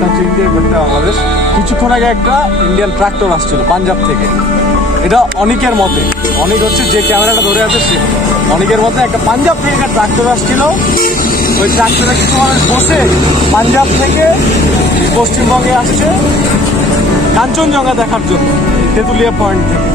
একটা হচ্ছে ইন্ডিয়া, একটা বাংলাদেশ। কিছুক্ষণ আগে একটা ইন্ডিয়ান ট্রাক্টর আসছিল পাঞ্জাব থেকে। এটা অনেকের মতে, অনেক হচ্ছে যে ক্যামেরাটা ধরে আছে সে, অনেকের মতে একটা পাঞ্জাব থেকে একটা ট্রাক্টর আসছিল। ওই ট্রাক্টরে কিছু মানুষ বসে পাঞ্জাব থেকে পশ্চিমবঙ্গে আসছে কাঞ্চনজঙ্ঘা দেখার জন্য, তেঁতুলিয়া পয়েন্ট থেকে।